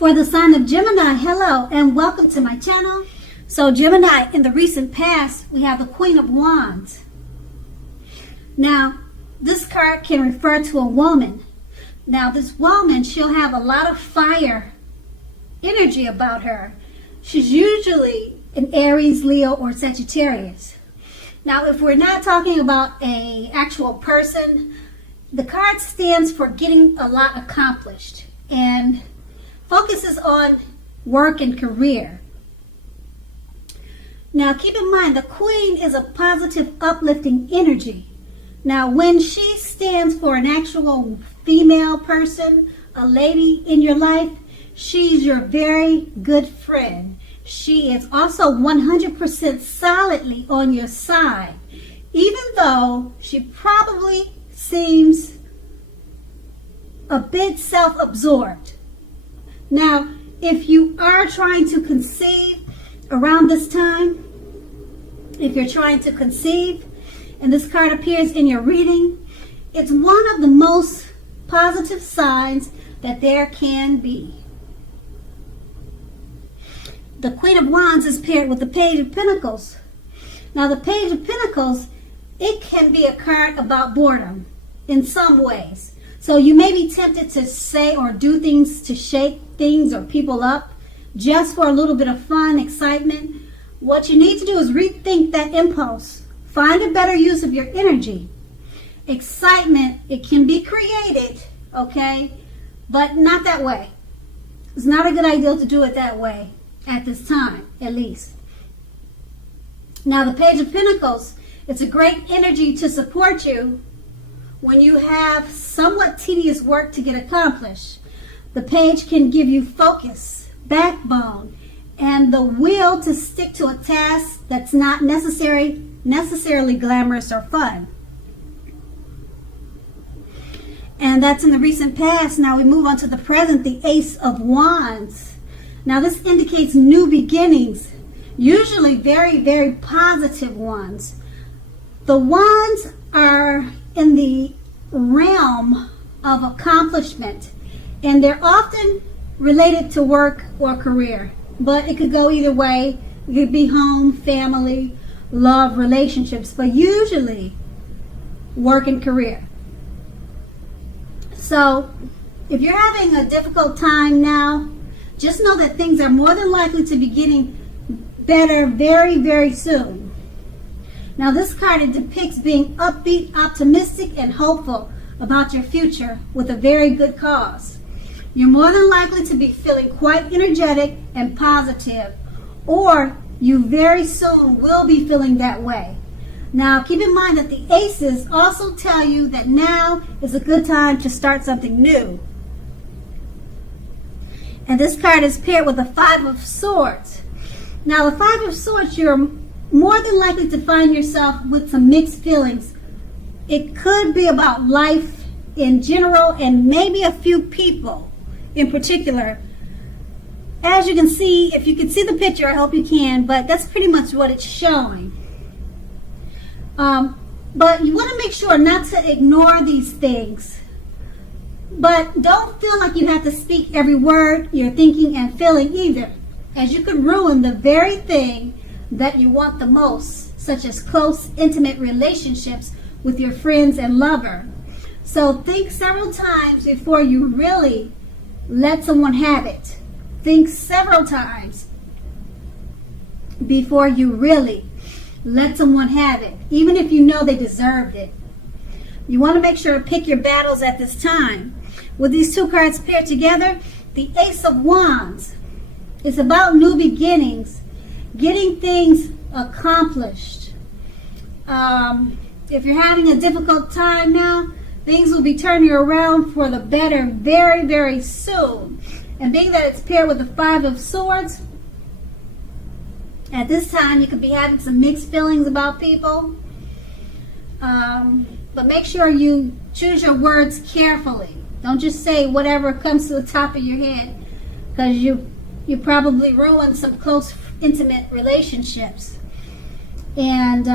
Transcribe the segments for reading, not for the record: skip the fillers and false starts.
For the sign of Gemini, hello and welcome to my channel. So Gemini, in the recent past, we have the Queen of Wands. Now, this card can refer to a woman. Now, this woman, she'll have a lot of fire energy about her. She's usually an Aries, Leo, or Sagittarius. Now, if we're not talking about an actual person, the card stands for getting a lot accomplished and focuses on work and career. Now, keep in mind, the Queen is a positive, uplifting energy. Now, when she stands for an actual female person, a lady in your life, she's your very good friend. She is also 100% solidly on your side, even though she probably seems a bit self-absorbed. Now, if you are trying to conceive around this time, if you're trying to conceive, and this card appears in your reading, it's one of the most positive signs that there can be. The Queen of Wands is paired with the Page of Pentacles. Now, the Page of Pentacles, it can be a card about boredom in some ways. So you may be tempted to say or do things to shake things or people up just for a little bit of fun, excitement. What you need to do is rethink that impulse. Find a better use of your energy. Excitement, it can be created, okay? But not that way. It's not a good idea to do it that way at this time, at least. Now, the Page of Pentacles, it's a great energy to support you when you have somewhat tedious work to get accomplished. The page can give you focus, backbone, and the will to stick to a task that's not necessarily glamorous or fun. And that's in the recent past. Now we move on to the present, the Ace of Wands. Now this indicates new beginnings, usually very, very positive ones. The wands are in the realm of accomplishment, and they're often related to work or career, but it could go either way. It could be home, family, love, relationships, but usually work and career. So if you're having a difficult time now, just know that things are more than likely to be getting better very, very soon. Now, this card, it depicts being upbeat, optimistic, and hopeful about your future with a very good cause. You're more than likely to be feeling quite energetic and positive, or you very soon will be feeling that way. Now, keep in mind that the aces also tell you that now is a good time to start something new. And this card is paired with the Five of Swords. Now, the Five of Swords, you're more than likely to find yourself with some mixed feelings. It could be about life in general and maybe a few people in particular. As you can see, if you can see the picture, I hope you can, but that's pretty much what it's showing. But you want to make sure not to ignore these things. But don't feel like you have to speak every word you're thinking and feeling either, as you could ruin the very thing that you want the most, such as close, intimate relationships with your friends and lover. So think several times before you really let someone have it. Think several times before you really let someone have it, even if you know they deserved it. You want to make sure to pick your battles at this time. With these two cards paired together, the Ace of Wands is about new beginnings, getting things accomplished. If you're having a difficult time now, things will be turning around for the better very, very soon. And being that it's paired with the Five of Swords, at this time you could be having some mixed feelings about people. But make sure you choose your words carefully. Don't just say whatever comes to the top of your head, because you probably ruin some close, intimate relationships. And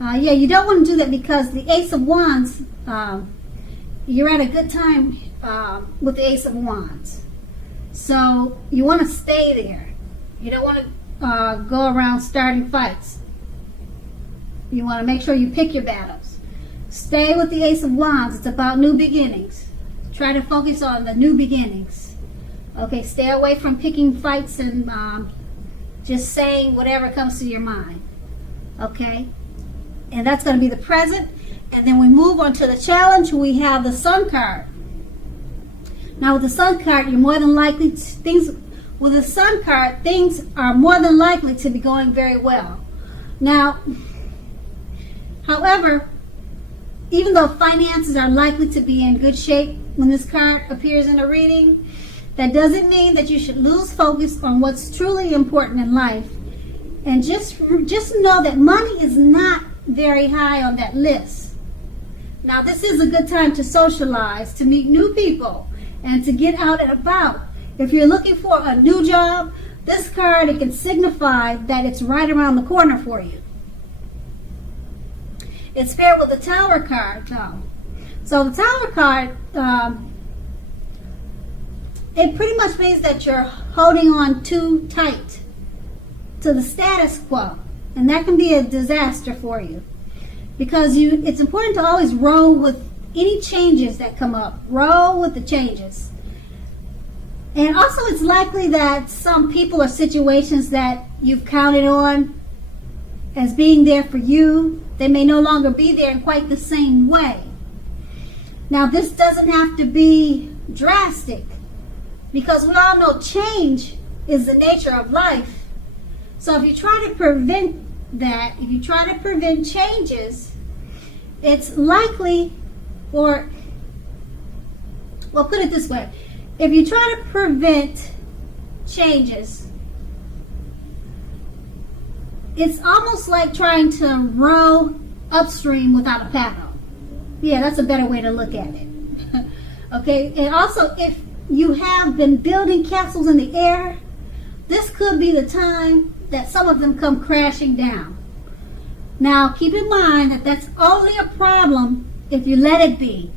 yeah, you don't want to do that, because the Ace of Wands, you're at a good time with the Ace of Wands. So you want to stay there. You don't want to go around starting fights. You want to make sure you pick your battles. Stay with the Ace of Wands. It's about new beginnings. Try to focus on the new beginnings. Okay, stay away from picking fights and just saying whatever comes to your mind. Okay? And that's going to be the present. And then we move on to the challenge. We have the Sun card. Now with the Sun card, you're more than likely to, with the Sun card, things are more than likely to be going very well. Now, however, even though finances are likely to be in good shape when this card appears in a reading, that doesn't mean that you should lose focus on what's truly important in life. And just know that money is not very high on that list. Now, this is a good time to socialize, to meet new people, and to get out and about. If you're looking for a new job, this card, it can signify that it's right around the corner for you. It's paired with the Tower card, though. So the Tower card, it pretty much means that you're holding on too tight to the status quo. And that can be a disaster for you. Because it's important to always roll with any changes that come up. Roll with the changes. And also it's likely that some people or situations that you've counted on as being there for you, they may no longer be there in quite the same way. Now this doesn't have to be drastic, because we all know change is the nature of life. So if you try to prevent that, if you try to prevent changes, it's likely, or, well, put it this way, if you try to prevent changes, it's almost like trying to row upstream without a paddle. Yeah, that's a better way to look at it. Okay, and also if you have been building castles in the air, this could be the time that some of them come crashing down. Now, keep in mind that that's only a problem if you let it be.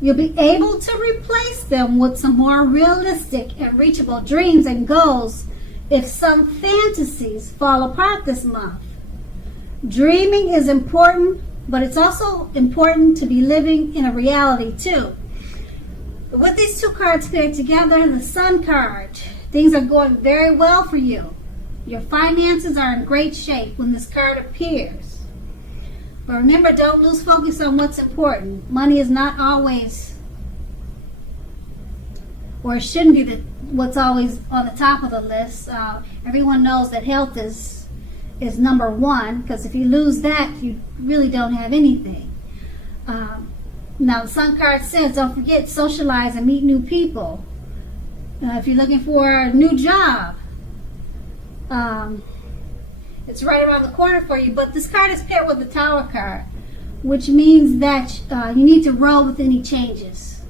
You'll be able to replace them with some more realistic and reachable dreams and goals if some fantasies fall apart this month. Dreaming is important, but it's also important to be living in a reality too. With these two cards paired together, the Sun card, things are going very well for you. Your finances are in great shape when this card appears. But remember, don't lose focus on what's important. Money is not always, or it shouldn't be what's always on the top of the list. Everyone knows that health is number one, because if you lose that, you really don't have anything. Now, the Sun card says, don't forget, socialize and meet new people. If you're looking for a new job, it's right around the corner for you. But this card is paired with the Tower card, which means that you need to roll with any changes.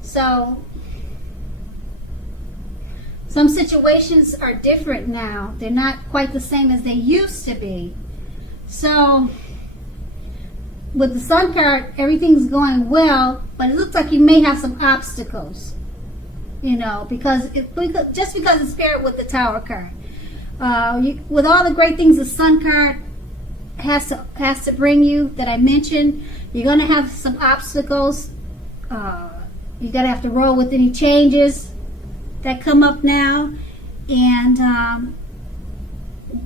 So, some situations are different now. They're not quite the same as they used to be. So, with the Sun card, everything's going well, but it looks like you may have some obstacles. You know, just because it's paired with the Tower card. With all the great things the Sun card has to bring you that I mentioned, you're going to have some obstacles. You're going to have to roll with any changes that come up now, and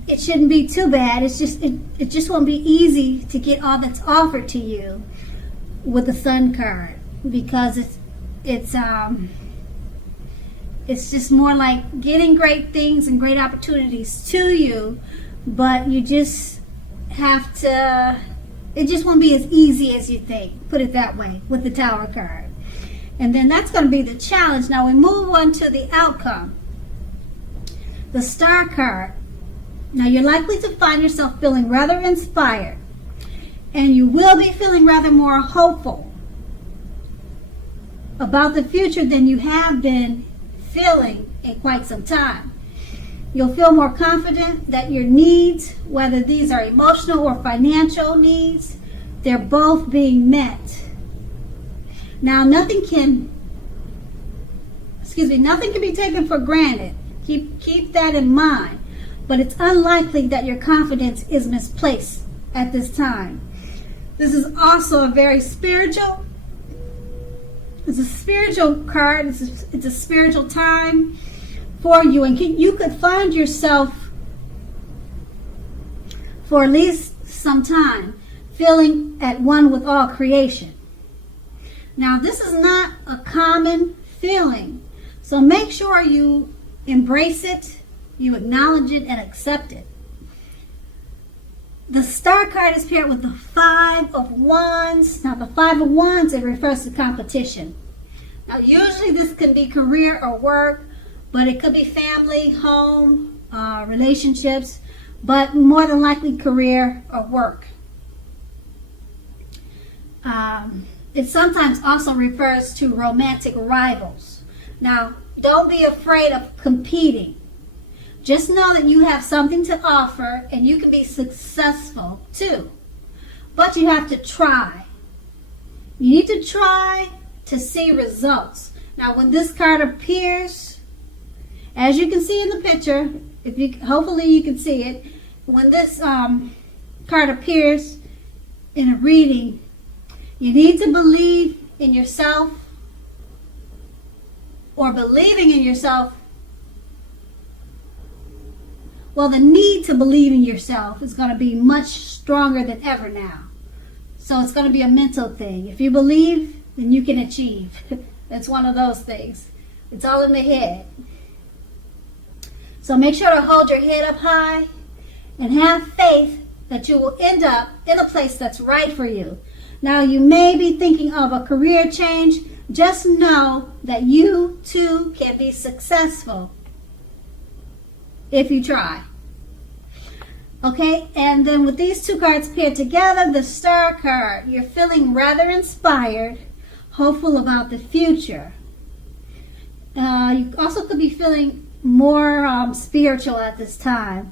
it shouldn't be too bad. It's just it just won't be easy to get all that's offered to you with the Sun card, because it's just more like getting great things and great opportunities to you, but you just have to, it just won't be as easy as you think, put it that way, with the Tower card. And then that's going to be the challenge. Now we move on to the outcome. The Star card. Now you're likely to find yourself feeling rather inspired, and you will be feeling rather more hopeful about the future than you have been feeling in quite some time. You'll feel more confident that your needs, whether these are emotional or financial needs, they're both being met. Now, nothing can be taken for granted. Keep that in mind. But it's unlikely that your confidence is misplaced at this time. This is also a very spiritual. It's a spiritual card. It's a spiritual time for you, and you could find yourself for at least some time feeling at one with all creation. Now, this is not a common feeling, so make sure you embrace it, you acknowledge it, and accept it. The Star card is paired with the Five of Wands. Now, the Five of Wands, it refers to competition. Now, usually this can be career or work, but it could be family, home, relationships, but more than likely career or work. It sometimes also refers to romantic rivals. Now, don't be afraid of competing. Just know that you have something to offer and you can be successful too. But you have to try. You need to try to see results. Now, when this card appears, as you can see in the picture, hopefully you can see it, when this card appears in a reading, you need to believe in yourself, or believing in yourself. Well, the need to believe in yourself is going to be much stronger than ever now. So it's going to be a mental thing. If you believe, then you can achieve. It's one of those things. It's all in the head. So make sure to hold your head up high and have faith that you will end up in a place that's right for you. Now, you may be thinking of a career change. Just know that you too can be successful if you try. Okay, and then with these two cards paired together, the Star card, you're feeling rather inspired, hopeful about the future. You also could be feeling more spiritual at this time.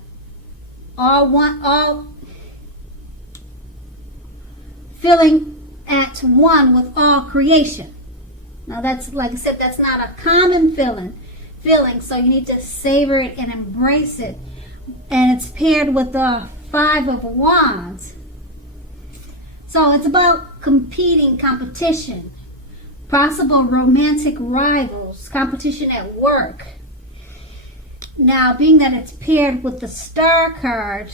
Feeling at one with all creation. Now, that's, like I said, that's not a common feeling, so you need to savor it and embrace it. And it's paired with the Five of Wands. So it's about competition, possible romantic rivals, competition at work. Now, being that it's paired with the Star card,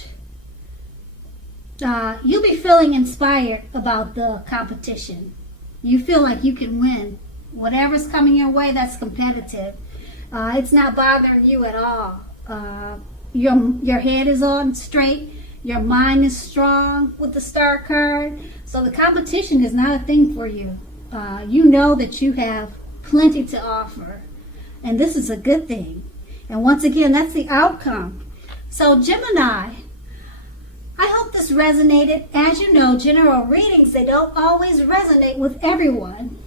you'll be feeling inspired about the competition. You feel like you can win. Whatever's coming your way that's competitive, it's not bothering you at all. Your head is on straight. Your mind is strong with the Star card. So the competition is not a thing for you. You know that you have plenty to offer. And this is a good thing. And once again, that's the outcome. So Gemini, I hope this resonated. As you know, general readings, they don't always resonate with everyone.